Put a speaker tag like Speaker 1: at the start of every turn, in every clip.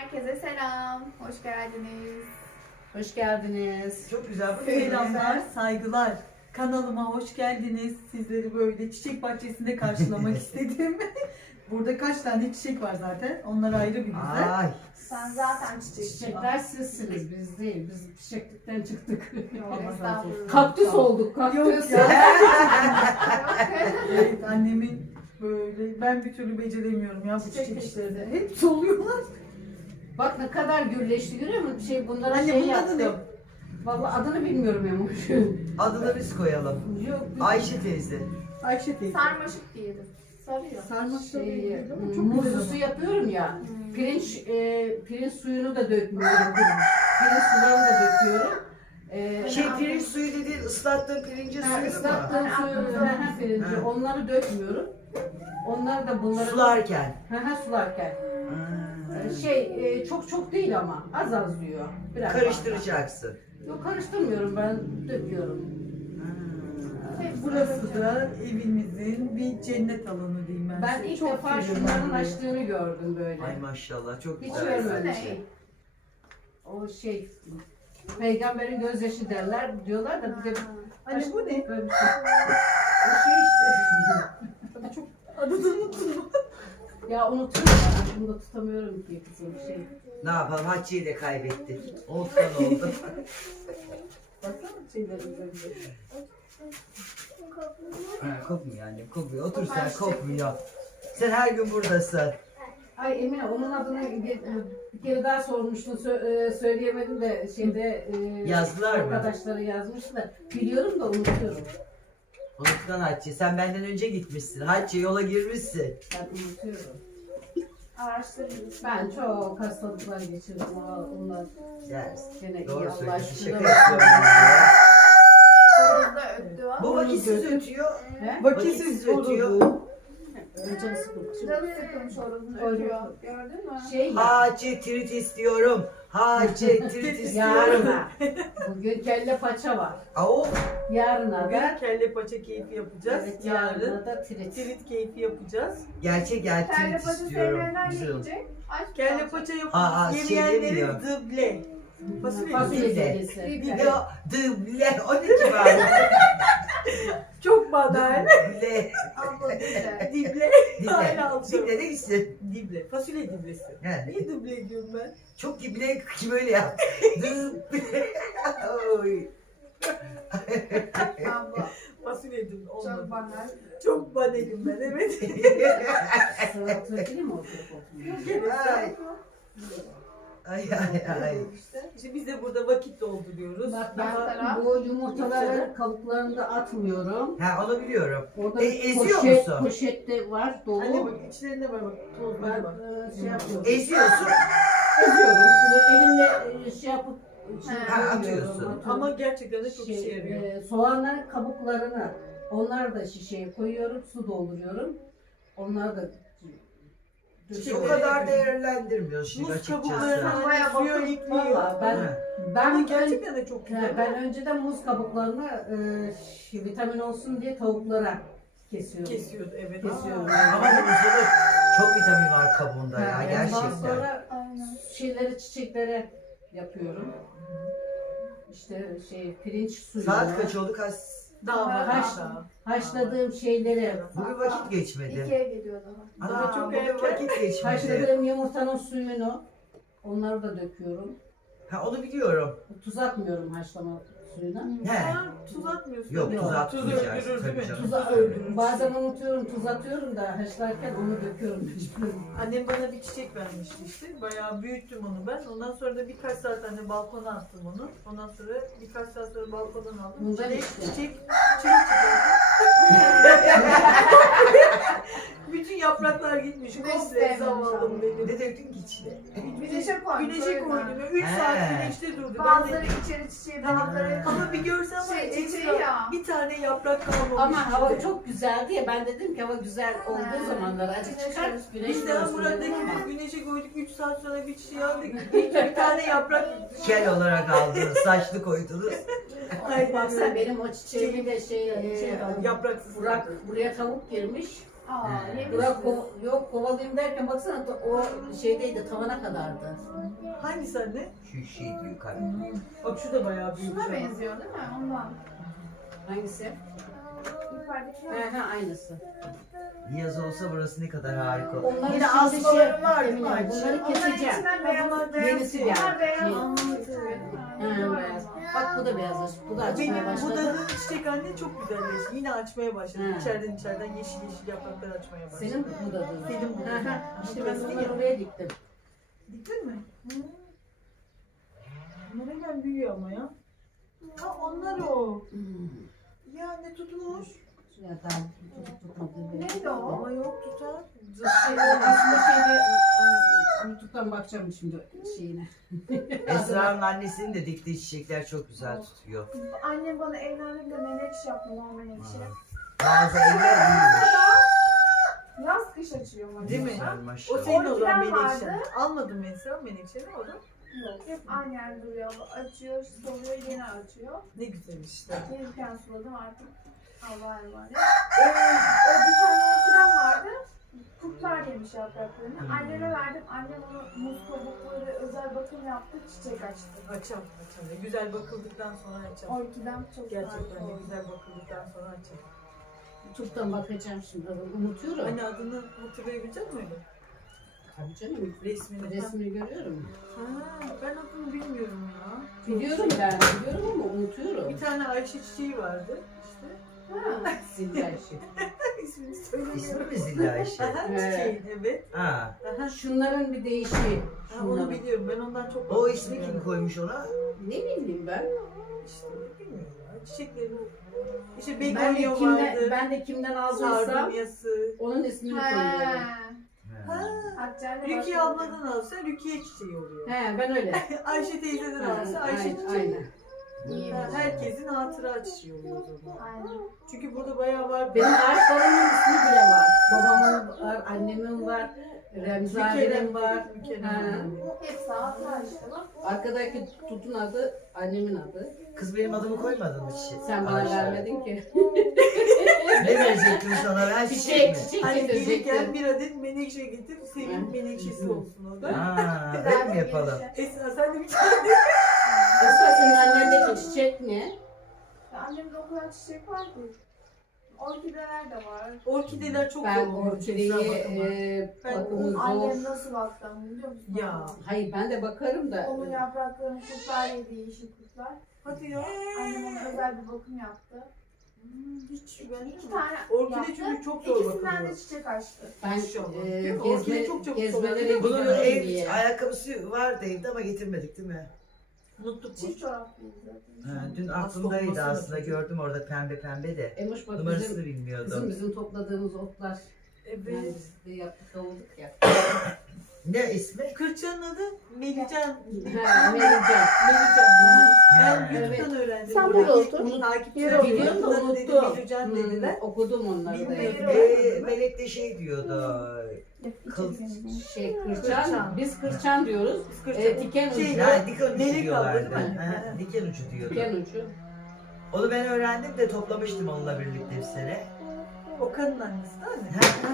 Speaker 1: Herkese selam. Hoş geldiniz.
Speaker 2: Hoş geldiniz.
Speaker 3: Çok güzel.
Speaker 4: Selamlar, saygılar. Kanalıma hoş geldiniz. Sizleri böyle çiçek bahçesinde karşılamak istedim. Burada kaç tane çiçek var zaten. Onlar ayrı bir güzel.
Speaker 3: Ay.
Speaker 1: Sen zaten çiçekçi.
Speaker 2: Çiçekler sizsiniz, biz değil. Biz çiçeklikten çıktık.
Speaker 1: Estağfurullah.
Speaker 2: Kaktüs olduk, kaktüs.
Speaker 4: Yok ya. Evet, annemin böyle, ben bir türlü beceremiyorum ya bu
Speaker 1: Çiçek
Speaker 4: çiçek işlerini.
Speaker 1: peşinde.
Speaker 4: Hep soluyorlar.
Speaker 2: Bak ne kadar gürleşti, görüyor musun? Bunlara
Speaker 4: Anne,
Speaker 2: şey
Speaker 4: bunun adı
Speaker 2: yaptım. Vallahi adını bilmiyorum Yamuş.
Speaker 3: Adını biz koyalım.
Speaker 2: Yok.
Speaker 3: Ayşe teyze.
Speaker 4: Ayşe teyze.
Speaker 1: Sarmaşık diyelim. Sarıyor.
Speaker 4: Sarmak da
Speaker 2: Şey,
Speaker 4: değil ama çok güzel
Speaker 2: muzlu
Speaker 4: ama.
Speaker 2: su yapıyorum ya. Pirinç suyunu da dökmüyorum. Pirinç sularını da döküyorum.
Speaker 3: Pirinç suyu dediğin ıslattığın pirincin suyu mu?
Speaker 2: Islattığım suyu, pirinci,
Speaker 3: Ha.
Speaker 2: onları dökmüyorum. Onları da bunları
Speaker 3: Sularken.
Speaker 2: sularken. Çok değil ama az diyor. Biraz
Speaker 3: Karıştıracaksın.
Speaker 2: Yok, karıştırmıyorum, ben döküyorum.
Speaker 4: Burası da evimizin bir cennet alanı diyeyim ben.
Speaker 2: Ben
Speaker 4: size.
Speaker 2: ilk
Speaker 4: Çok
Speaker 2: defa
Speaker 4: seviyorum
Speaker 2: şunların
Speaker 4: burayı.
Speaker 2: açtığını gördüm böyle.
Speaker 3: Ay maşallah çok
Speaker 2: Hiç
Speaker 3: güzel.
Speaker 2: görmemiştim. O peygamberin gözyaşı derler diyorlar da bir de
Speaker 4: Anne bu ne?
Speaker 2: böyle bir şey. O işte.
Speaker 4: Çok adını unuttum.
Speaker 2: Ya unutuyorum ya, bunu da tutamıyorum ki kızım
Speaker 3: Ne yapalım, Hatice'yi de kaybettik. Oltan oldu.
Speaker 4: Baksana şeyler üzerinde.
Speaker 3: Kopmuyor annem, kopmuyor. Otur sen, kopmuyor. Sen her gün buradasın.
Speaker 2: Ay Emine, onun adını bir kere daha sormuştun, söyleyemedim de
Speaker 3: Yazdılar mı?
Speaker 2: arkadaşları yazmıştı da biliyorum da unutuyorum.
Speaker 3: Unutkan Hatice, sen benden önce gitmişsin. Hatice yola girmişsin.
Speaker 2: Ben unutuyorum.
Speaker 1: Araştırırız.
Speaker 2: Ben çok hastalıklar geçirdim ondan.
Speaker 3: Dersin.
Speaker 2: Gene iyi
Speaker 3: Doğru
Speaker 2: Allah
Speaker 3: söylüyorsun.
Speaker 2: aşkına.
Speaker 3: Şaka yapıyorum.
Speaker 1: Horozda öttü var.
Speaker 3: Bu vakitsiz ötüyor.
Speaker 2: He?
Speaker 4: Vakitsiz
Speaker 3: ötüyor.
Speaker 2: Canı sıkıldı.
Speaker 1: Canı sıkılmış horozun
Speaker 2: Öyle.
Speaker 1: ötüyor. Gördün mü?
Speaker 3: Hacı trit istiyorum. Hacı trit istiyorum.
Speaker 2: Yarına. Bugün kelle paça var.
Speaker 3: Au.
Speaker 2: Yarına
Speaker 4: Bugün
Speaker 2: da
Speaker 4: kelle paça keyfi yapacağız.
Speaker 2: evet,
Speaker 4: Yarın
Speaker 2: yarına da trit.
Speaker 4: trit keyfi yapacağız.
Speaker 3: Gerçek
Speaker 1: Kelle
Speaker 3: trit
Speaker 1: paça
Speaker 3: istiyorum.
Speaker 1: sevmeyenler ne
Speaker 3: Güzel olur.
Speaker 1: yiyecek? Aç
Speaker 4: Kelle
Speaker 1: kalacak.
Speaker 4: paça
Speaker 3: Aa,
Speaker 4: yapıp
Speaker 3: şey
Speaker 4: yemeyenleri
Speaker 3: demiyor.
Speaker 4: dıble. Fasulye.
Speaker 2: Fasulye
Speaker 4: Fasulye.
Speaker 2: dizesi.
Speaker 1: Dible.
Speaker 3: Ya dıble o ne ki var?
Speaker 4: Çok modern.
Speaker 3: Dıble.
Speaker 1: Abla dible.
Speaker 4: Dible. Hala
Speaker 3: Dible.
Speaker 4: alacağım.
Speaker 3: Dible ne gitsin?
Speaker 4: Dible. Fasulye diblesi.
Speaker 3: He.
Speaker 4: Niye dible diyorum ben?
Speaker 3: Çok dible kim öyle yap? Dıble. Oy.
Speaker 1: Abla.
Speaker 4: Fasulye dible.
Speaker 1: Çok
Speaker 4: Olmadı.
Speaker 1: banal.
Speaker 4: Çok banelim ben, evet.
Speaker 2: Salata değil mi orada?
Speaker 3: Ay ay ay.
Speaker 4: İşte biz de burada vakit dolduruyoruz.
Speaker 2: Bak
Speaker 1: Yan taraf.
Speaker 2: ben bu yumurtaları kabuklarını da atmıyorum.
Speaker 3: Ha onu biliyorum.
Speaker 2: Orada
Speaker 3: Eziyor musun?
Speaker 2: poşette var dolu.
Speaker 4: Anne bak içlerinde var bak.
Speaker 2: Ben
Speaker 4: Tozları var.
Speaker 2: yapıyorum.
Speaker 3: Eziyorsun.
Speaker 2: Eziyorum. Böyle elimle yapıp
Speaker 3: Ha, atıyorsun.
Speaker 4: Ama gerçekten de çok işe yarıyor.
Speaker 2: Soğanların kabuklarını, onları da şişeye koyuyorum, su dolduruyorum. Onları da
Speaker 3: Hiç o kadar değerlendirmiyorsun
Speaker 4: Muz
Speaker 3: açıkçası.
Speaker 4: kabuklarını
Speaker 1: Bayağı
Speaker 4: suya
Speaker 1: bakın.
Speaker 4: ekliyor.
Speaker 2: Valla
Speaker 3: Ben,
Speaker 4: Ben gerçekten de çok güzel.
Speaker 2: ben önceden muz kabuklarını vitamin olsun diye tavuklara kesiyorum.
Speaker 4: Kesiyordu, evet.
Speaker 2: Kesiyorum.
Speaker 3: ama bu muzda çok vitamin var kabuğunda ya
Speaker 2: Ondan
Speaker 3: gerçekten.
Speaker 2: sonra
Speaker 1: Aynen.
Speaker 2: çiçeklere yapıyorum. İşte pirinç suyu.
Speaker 3: Saat kaç oldu kaç?
Speaker 4: Daha var.
Speaker 2: Haş-
Speaker 4: Daha.
Speaker 2: Haşladığım şeyleri,
Speaker 3: Bugün vakit geçmedi.
Speaker 1: İkiye geliyor daha.
Speaker 3: Ana
Speaker 4: çok
Speaker 3: bugün
Speaker 4: erken.
Speaker 3: vakit geçmedi.
Speaker 2: haşladığım yumurtanın suyunu, onları da döküyorum.
Speaker 3: Ha onu biliyorum.
Speaker 2: Tuz atmıyorum haşlama suyuna.
Speaker 3: He.
Speaker 4: Ha, tuz atmıyorsun.
Speaker 3: Yok
Speaker 2: Yok,
Speaker 3: tuz
Speaker 4: Tuz
Speaker 3: atmayacaksın
Speaker 4: öldürür değil
Speaker 3: tabii
Speaker 4: mi?
Speaker 3: canım.
Speaker 4: Tuza öldürür.
Speaker 2: Bazen unutuyorum, tuz atıyorum da haşlarken onu döküyorum.
Speaker 4: Annem bana bir çiçek vermişti işte. Bayağı büyüttüm onu ben. Ondan sonra da birkaç saat balkona attım onu. Ondan sonra birkaç saat sonra balkondan aldım.
Speaker 2: Bundan
Speaker 4: Çilek,
Speaker 2: işte.
Speaker 4: çiçek çıkardı. Bütün yapraklar gitmiş.
Speaker 1: Güneş
Speaker 4: Komple
Speaker 1: sevmemiş
Speaker 4: zavallım
Speaker 1: ama.
Speaker 4: benim.
Speaker 3: Ne döktün ki içine?
Speaker 1: Güneşe koymuş.
Speaker 4: Güneşe koydum. 3
Speaker 3: He.
Speaker 4: saat güneşte durdu. Ben
Speaker 1: Bazıları
Speaker 4: de
Speaker 1: içeri çiçeği, bazıları
Speaker 4: ama bir görsen var
Speaker 1: Şey, çiçeği
Speaker 4: ekstra
Speaker 1: ya.
Speaker 4: bir tane yaprak kalmamış.
Speaker 2: Ama hava
Speaker 4: içinde.
Speaker 2: çok güzeldi ya, ben dedim ki hava güzel olduğu zamanlar azıcık çıkar, güneş
Speaker 4: Biz de
Speaker 2: görsün dedim
Speaker 4: Murat'taki
Speaker 2: ama.
Speaker 4: güneşe koyduk 3 saat sonra bir çiçeği aldık. Bir tane yaprak.
Speaker 3: Kel olarak aldınız, saçlı koydunuz.
Speaker 2: Ay baksana benim o çiçeğimi de
Speaker 4: yapraksız.
Speaker 2: Burak buraya tavuk girmiş.
Speaker 1: Aa, yemiş.
Speaker 2: Burak yok kovalayayım derken baksana o şeydeydi tavana kadardı.
Speaker 4: Hangisi anne?
Speaker 3: Şu şey diyor kalp.
Speaker 4: Bak şu da bayağı büyük.
Speaker 1: Şuna benziyor değil mi? Ondan.
Speaker 2: Hangisi?
Speaker 1: Yukarıdaki
Speaker 2: He aynısı.
Speaker 3: Yaz olsa burası ne kadar harika olur.
Speaker 2: Onları
Speaker 3: Yine
Speaker 2: şimdi
Speaker 3: asmalarım var değil mi
Speaker 2: Emine,
Speaker 3: Ayça?
Speaker 2: bunları keseceğim.
Speaker 1: içinden beyaz.
Speaker 2: Yenisi
Speaker 1: Bunlar
Speaker 2: geldi.
Speaker 1: beyaz.
Speaker 2: He beyaz. Bak bu da beyazlaştı. Bu da açmaya
Speaker 4: Benim
Speaker 2: başladı.
Speaker 4: budadığım çiçek anne çok güzelleşti. Yine açmaya başladı.
Speaker 2: Ha.
Speaker 4: İçeriden yeşil yeşil yapraklar açmaya başladı.
Speaker 2: Senin bu da değil.
Speaker 4: Senin bu da.
Speaker 2: İşte ben onları oraya diktim.
Speaker 4: Diktin mi? Bunlar hemen büyüyor ama ya. Ha onlar o. Ya ne tutmuş?
Speaker 2: Ya tamam. Tutmadı.
Speaker 1: Neydi o?
Speaker 4: Ama yok tutar.
Speaker 2: Aslında şeyde YouTube'dan bakacağım şimdi şeyine.
Speaker 3: Esra'nın annesinin de diktiği çiçekler çok güzel tutuyor.
Speaker 1: Annem bana evlendiğinde menekşe yaptı, mor menekşe.
Speaker 3: Bazı evler iyiymiş.
Speaker 1: Yaz kış açıyor maşallah.
Speaker 4: Değil mi?
Speaker 3: Güzel
Speaker 4: O
Speaker 3: maşallah.
Speaker 4: senin o zaman
Speaker 1: Orkiden
Speaker 4: menekşen.
Speaker 1: vardı.
Speaker 4: Almadın mı Esra menekşeni o da?
Speaker 1: Yok. Hep aynı yerde duruyor. Açıyor, soluyor, yine açıyor.
Speaker 4: Ne güzel işte.
Speaker 1: Gelirken suladım artık. Allah'a emanet. Bir tane orkiden vardı. Kurtlar yemiş yapraklarını. Anneme verdim. Annem onu muz kabukları özel bakım yaptı. Çiçek açtı.
Speaker 4: Açam. Güzel bakıldıktan sonra açam.
Speaker 1: Orkiden çok
Speaker 4: Gerçekten
Speaker 1: harika
Speaker 4: de
Speaker 1: oldu.
Speaker 4: güzel bakıldıktan sonra açam.
Speaker 2: YouTube'dan bakacağım şimdi. Unutuyorum.
Speaker 4: Anne adını hatırlayabilecek miydin?
Speaker 2: Tabii canım.
Speaker 4: Resmini.
Speaker 2: Resmini görüyorum.
Speaker 4: Ha, ben adını bilmiyorum ya.
Speaker 2: Biliyorum ben. Biliyorum ama unutuyorum.
Speaker 4: Bir tane Ayşe çiçeği vardı işte.
Speaker 1: Ha.
Speaker 2: Zilla işi.
Speaker 4: İsmini söylemiyorum.
Speaker 3: İsmi mi Zilla Ayşe?
Speaker 4: Aha, çiçeğin evet.
Speaker 3: Ha.
Speaker 4: Aha.
Speaker 2: Şunların bir değişiği.
Speaker 4: Ha, onu
Speaker 2: Şunların.
Speaker 4: biliyorum. Ben ondan çok
Speaker 3: O ismi kim koymuş ona?
Speaker 2: Ne bileyim ben.
Speaker 4: İşte bilmiyorum ya. Çiçeklerin işte
Speaker 2: Ben de
Speaker 4: begonya
Speaker 2: kimden,
Speaker 4: vardı.
Speaker 2: ben de kimden aldıysam
Speaker 4: Sardunyası.
Speaker 2: onun ismini koyuyorum.
Speaker 4: Ha.
Speaker 1: Hatta
Speaker 4: Rukiye abladan alsa Rukiye çiçeği oluyor.
Speaker 2: He ben öyle.
Speaker 4: Ayşe teyzeden alsa Ayşe
Speaker 2: Aynen,
Speaker 4: çiçeği.
Speaker 2: aynen.
Speaker 4: Ha, herkesin hatıra çiçeği oluyor o zaman.
Speaker 1: Aynen.
Speaker 4: Çünkü burada bayağı var.
Speaker 2: Benim ağaçlarımın ismi bile var. Babamın var, annemin var, Remzi abinin var. Ha.
Speaker 1: Hepsi hatıra işte bak.
Speaker 2: Arkadaki tutun adı annemin adı.
Speaker 3: Kız benim adımı koymadın mı çiçek?
Speaker 2: Sen bana
Speaker 3: Ağaçlara?
Speaker 2: vermedin ki.
Speaker 3: Ne verecektim sana? Ben çiçek mi?
Speaker 2: Çiçek
Speaker 4: Hani gelirken
Speaker 2: getirecektim.
Speaker 4: bir adet menekşe getir, sevim menekşesi olsun o da.
Speaker 3: Aa, öyle mi yapalım?
Speaker 4: Esra sen de bir tane.
Speaker 2: Esra senin annendeki çiçek ne?
Speaker 1: Annemde o kadar çiçek var ki. Orkideler de var.
Speaker 4: Orkideler çok
Speaker 2: Ben
Speaker 4: zor oluyor.
Speaker 2: orkideyi
Speaker 4: Ben
Speaker 2: bakımı zor.
Speaker 1: Annem nasıl baktı biliyor musun?
Speaker 4: Ya.
Speaker 2: Hayır ben de bakarım da.
Speaker 1: Onun yapraklarını kurtlar yedi, yeşil kurtlar.
Speaker 4: Hadi ya.
Speaker 1: Annem ona özel bir bakım yaptı.
Speaker 4: Hiç ben
Speaker 1: İki tane
Speaker 4: Orkide
Speaker 1: yaptı.
Speaker 4: çünkü çok zor
Speaker 1: İkisinden de
Speaker 4: bakılıyor.
Speaker 1: çiçek açtı.
Speaker 2: Ben
Speaker 4: Maşallah. Değil mi? Orkide çok çabuk
Speaker 2: gezmelere
Speaker 4: oluyor.
Speaker 3: Bunun
Speaker 2: gidiyorum
Speaker 3: ev
Speaker 2: diye.
Speaker 3: ayakkabısı vardı evde ama getirmedik değil mi?
Speaker 4: Unuttuk mu?
Speaker 1: Çift çoraklıydı zaten.
Speaker 3: Ha, dün
Speaker 4: Hasta
Speaker 3: aklımdaydı
Speaker 4: olmasın
Speaker 3: aslında
Speaker 4: da.
Speaker 3: gördüm orada pembe pembe de.
Speaker 2: Emoş bak
Speaker 3: Numarasını
Speaker 2: bizim
Speaker 3: bilmiyordum.
Speaker 2: topladığımız otlar.
Speaker 4: Evet.
Speaker 2: Biz de yaptık kavurduk ya.
Speaker 3: Ne ismi?
Speaker 4: Kırçanın adı Melican.
Speaker 2: Ha, Melihcan.
Speaker 4: Melican. Ben
Speaker 3: Ha,
Speaker 4: YouTube'dan öğrendim.
Speaker 1: Sen
Speaker 4: bunu.
Speaker 1: burada otur.
Speaker 4: Takipçilerim
Speaker 2: Biliyorum da
Speaker 4: bunları dedi,
Speaker 2: unuttum.
Speaker 4: Melican dediler.
Speaker 2: Okudum onları da.
Speaker 4: Bilmiyorum.
Speaker 3: Melek de şey diyordu. Kıl,
Speaker 2: Kırçan.
Speaker 4: Kırçan.
Speaker 2: Biz kırçan diyoruz.
Speaker 4: Biz kırçan.
Speaker 2: Diken ucu.
Speaker 4: Şey,
Speaker 3: yani diken ucu
Speaker 4: Melek
Speaker 3: diyorlardı.
Speaker 4: abla değil mi?
Speaker 3: Ha, diken ucu diyordu.
Speaker 2: Diken ucu.
Speaker 3: Onu ben öğrendim de toplamıştım onunla birlikte bir sene.
Speaker 4: Okan'ın annesi değil mi?
Speaker 3: Ha,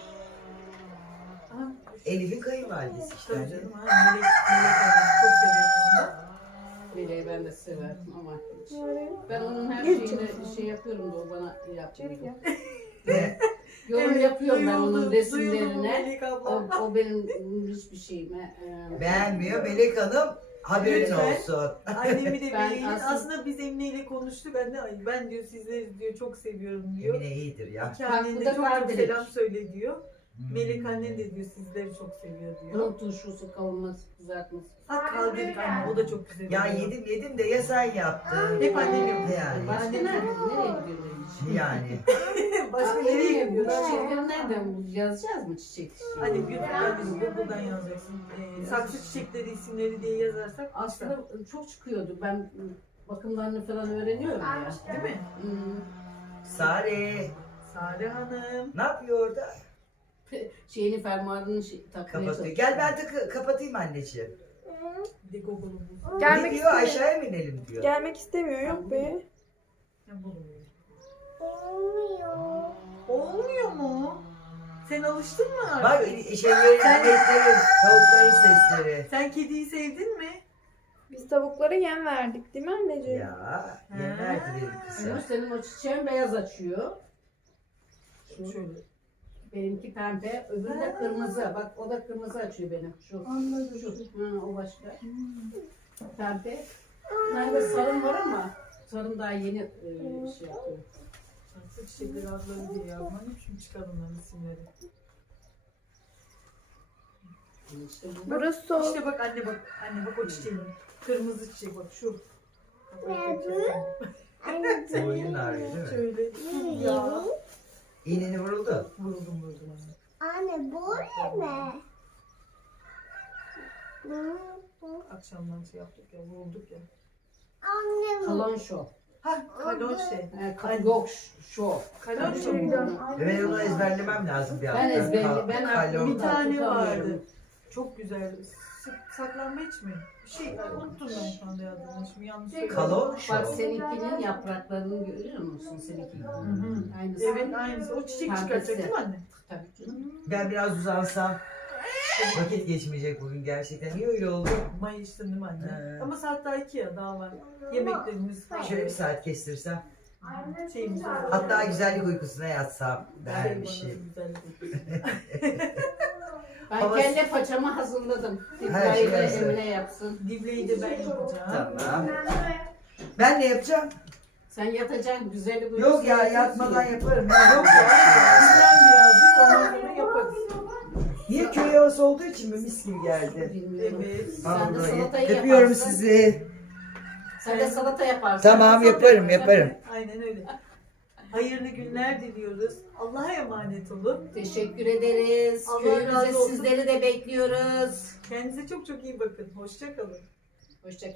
Speaker 4: Aha.
Speaker 3: Elif'in kayınvalidesi işte.
Speaker 4: Tabii canım. Ha, Melek Hanım. Çok severim onu da.
Speaker 2: Meleği ben de severdim ama hiç. Ben onun her şeyini şey yapıyorum da o bana yapmıyor.
Speaker 3: Ne?
Speaker 2: Yorum
Speaker 4: Evet,
Speaker 2: yapıyorum ben
Speaker 4: duyuldu,
Speaker 2: onun
Speaker 4: duyuldu bu
Speaker 2: resimlerine.
Speaker 4: Melek abla.
Speaker 2: O benim hiçbir şeyime.
Speaker 3: Beğenmiyor Melek Hanım haberin
Speaker 4: Lütfen.
Speaker 3: olsun.
Speaker 4: Annemi de
Speaker 2: Ben
Speaker 4: beğenin.
Speaker 2: aslında-
Speaker 4: Aslında biz Emine ile konuştuk. Ben diyor sizleri diyor çok seviyorum diyor.
Speaker 3: Emine iyidir ya.
Speaker 4: İki annene
Speaker 2: Bak, bu
Speaker 4: de
Speaker 2: da
Speaker 4: çok çok
Speaker 2: Kardilek.
Speaker 4: selam söyle diyor. Melek annen de diyor sizleri çok seviyor diyor.
Speaker 2: Onun turşusu, kavurması, kızartması.
Speaker 4: Ha Kardilek anne o da çok güzel.
Speaker 3: Ya
Speaker 4: oluyor.
Speaker 3: yedim de ya sen yaptın.
Speaker 4: Hep annem yapıyor.
Speaker 3: Yani.
Speaker 2: Başka
Speaker 4: Annem
Speaker 2: nereye
Speaker 4: yapıyor.
Speaker 2: gidiyorlar?
Speaker 3: Yani.
Speaker 4: Başka nereye gidiyor?
Speaker 2: Çiçekleri nereden yazacağız mı çiçek?
Speaker 4: Hadi YouTube'dan Google'dan yazacaksın. Saksı çiçekleri isimleri diye yazarsak
Speaker 2: Aslında çok çıkıyordu. Ben bakımlarını falan öğreniyorum ya.
Speaker 4: değil mi?
Speaker 2: Hmm.
Speaker 3: Sare.
Speaker 4: Sare Hanım.
Speaker 3: Ne yapıyor orada?
Speaker 2: Şeyini fermuarını takmaya
Speaker 3: Kapatıyor.
Speaker 2: çalışıyor.
Speaker 3: Gel ben kapatayım anneciğim.
Speaker 4: Bir de Google'u bul.
Speaker 3: Ne
Speaker 5: Gelmek
Speaker 3: diyor?
Speaker 5: istemiyor.
Speaker 3: Aşağıya mı inelim diyor.
Speaker 5: Gelmek istemiyor yok be.
Speaker 4: Ya bul. Olmuyor mu? Sen alıştın mı artık?
Speaker 3: Bak şeyleri, inekleri, tavukların sesleri.
Speaker 4: Sen kediyi sevdin mi?
Speaker 1: Biz tavuklara yem verdik değil mi anneciğim?
Speaker 3: Ya yemerdi benim kızım.
Speaker 2: Yunus senin o çiçeğin beyaz açıyor.
Speaker 4: Şöyle.
Speaker 2: Benimki pembe, öbürü de kırmızı. Bak o da kırmızı açıyor benim. Şu.
Speaker 1: Anladım.
Speaker 2: Şu. Ha, o başka. Pembe. Nerede sarım var ama sarım daha yeni şey yapıyor.
Speaker 4: Sarı çiçekleri adları diye yazmam. Şimdi çıkar onların isimleri.
Speaker 2: İşte bu.
Speaker 1: Burası soğuk.
Speaker 4: İşte bak anne bak. Anne bak o çiçeğin. Kırmızı çiçek bak şu.
Speaker 3: Boynun ağrıyor değil mi?
Speaker 4: Şöyle. Ya.
Speaker 3: İğneni vuruldu.
Speaker 4: Vuruldum anne.
Speaker 5: Anne bu ne?
Speaker 4: Akşamdan şey yaptık ya vurulduk ya.
Speaker 5: Anne bu.
Speaker 2: Kalon şo.
Speaker 4: Ha kalonşe.
Speaker 2: Yok şo.
Speaker 4: Kalonşe mi?
Speaker 3: Ben onu ezberlemem lazım bir anda.
Speaker 2: Ben ezberli. Ben
Speaker 3: Kalon.
Speaker 4: Bir tane
Speaker 2: tutamıyorum.
Speaker 4: vardı. Çok güzel. Saklanmaç mı? Bir şey unuttum ben şu anda yazdığımı. Şimdi yanlış söyledim.
Speaker 3: Kalon şu.
Speaker 2: Bak seninkinin yapraklarını görüyor musun seninki?
Speaker 4: Hı hı.
Speaker 2: Aynısı.
Speaker 4: Evet aynısı. O çiçek
Speaker 2: Pembesi.
Speaker 4: çıkartacak değil mi anne?
Speaker 2: Tabii canım.
Speaker 3: Ben biraz uzansam vakit geçmeyecek bugün gerçekten. Niye öyle oldu?
Speaker 4: Mayıştın değil mi anne?
Speaker 3: He.
Speaker 4: Ama saat daha 2 ya daha var. Yemeklerimiz var.
Speaker 3: Şöyle bir saat kestirsem.
Speaker 4: Şeyimiz var.
Speaker 3: Hatta güzellik uykusuna yatsam
Speaker 4: Ay,
Speaker 3: dermişim.
Speaker 4: bana güzel.
Speaker 2: Ben
Speaker 3: Ama-
Speaker 2: kelle paçamı hazırladım.
Speaker 3: Her şey
Speaker 2: İbrahim'e
Speaker 3: hazır.
Speaker 2: Emine yapsın.
Speaker 4: Dibleyi de ben yapacağım.
Speaker 3: Tamam. Ben ne yapacağım?
Speaker 2: Sen yatacaksın güzel bir
Speaker 3: Yok ya
Speaker 2: uykusu
Speaker 3: yatmadan
Speaker 2: yaparsın.
Speaker 3: yaparım.
Speaker 4: Yok ya. Bizden birazcık ondan sonra yaparız.
Speaker 3: Niye köy havası olduğu için mi mis gibi geldi?
Speaker 2: Bilmiyorum.
Speaker 4: Evet.
Speaker 2: Sen de salatayı
Speaker 3: Öpüyorum
Speaker 2: yaparsın.
Speaker 3: sizi.
Speaker 2: Sen de salata yaparsın.
Speaker 3: Tamam yaparım.
Speaker 4: Aynen öyle. Hayırlı günler diliyoruz. Allah'a emanet olun.
Speaker 2: Teşekkür ederiz.
Speaker 4: Allah
Speaker 2: Köyümüze
Speaker 4: razı olsun.
Speaker 2: sizleri de bekliyoruz.
Speaker 4: Kendinize çok çok iyi bakın. Hoşça kalın.
Speaker 2: Hoşça